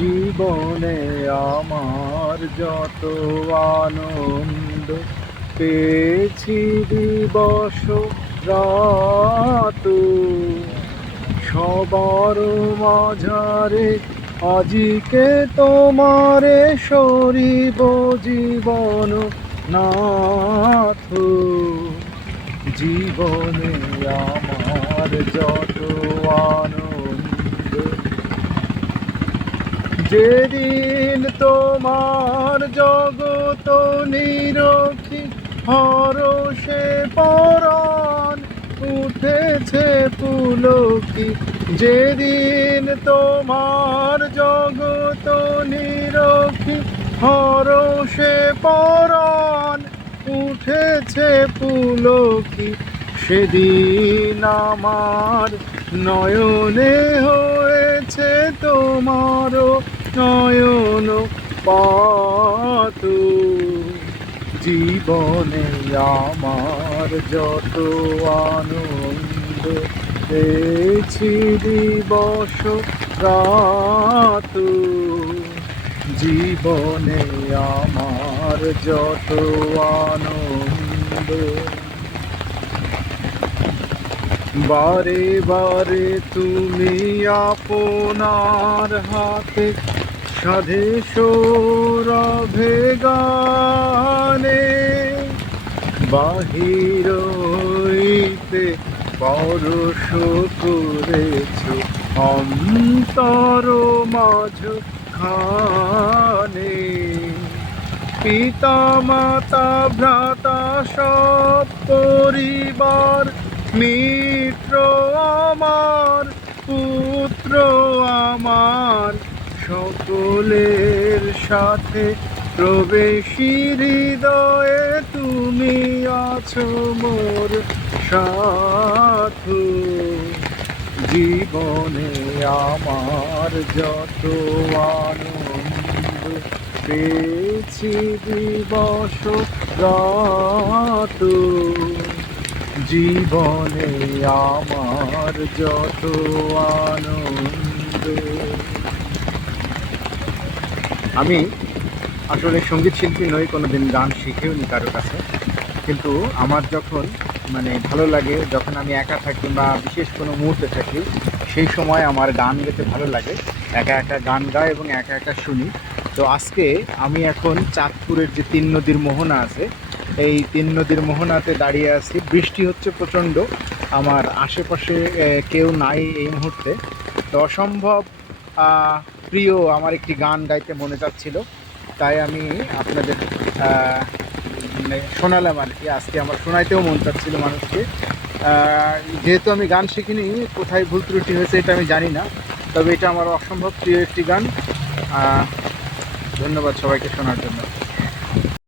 জীবনে আমার যত আনন্দ পেয়েছি দিবস, রাত। সবার মাঝারে আজিকে তোমারে সরিব জীবন নাথ। জীবনে আমার যত আনন্দ যেদিন তোমার জগত নিরখি হরষে পরাণ উঠেছে পুলকি। যেদিন তোমার জগত নিরখি হরষে পরণ উঠেছে পুলকি। সেদিন আমার নয়নে হয়েছে তোমার নয়ন পাত। জীবনে আমার যত আনন্দ পেয়েছি দিবস রাত। জীবনে আমার যত আনন্দ বারে বারে তুমি আপনার হাতে সাধে সৌরভে গানে। বাহির হইতে পরশ করেছ অন্তর মাঝ খানে। পিতা মাতা ভ্রাতা সব পরিবার মিত্র আমার, পুত্র আমার, সকলের সাথে প্রবেশী হৃদয়ে তুমি আছো মোর সাথু। জীবনে আমার যত আনন্দ পেয়েছি দিবস রাত। জীবনে আমার যত আনন্দ। আমি আসলে সংগীত শিল্পী নই, কোনোদিন গান শিখেও নি কারও কাছে। কিন্তু আমার যখন মানে ভালো লাগে, যখন আমি একা থাকি বা বিশেষ কোনো মুহূর্তে থাকি, সেই সময় আমার গান গেতে ভালো লাগে। একা একা গান গাই এবং একা একা শুনি। তো আজকে আমি এখন চাঁদপুরের যে তিন নদীর মোহনা আছে এই তিন নদীর মোহনাতে দাঁড়িয়ে আছি। বৃষ্টি হচ্ছে প্রচণ্ড। আমার আশেপাশে কেউ নাই এই মুহূর্তে। তো অসম্ভব প্রিয় আমার একটি গান গাইতে মনে চাচ্ছিল তাই আমি আপনাদের মানে শোনালাম আর কি। আজকে আমার শোনাইতেও মন চাচ্ছিল মানুষকে। যেহেতু আমি গান শিখিনি, কোথায় ভুল ত্রুটি হয়েছে এটা আমি জানি না। তবে এটা আমার অসম্ভব প্রিয় একটি গান। ধন্যবাদ সবাইকে শোনার জন্য।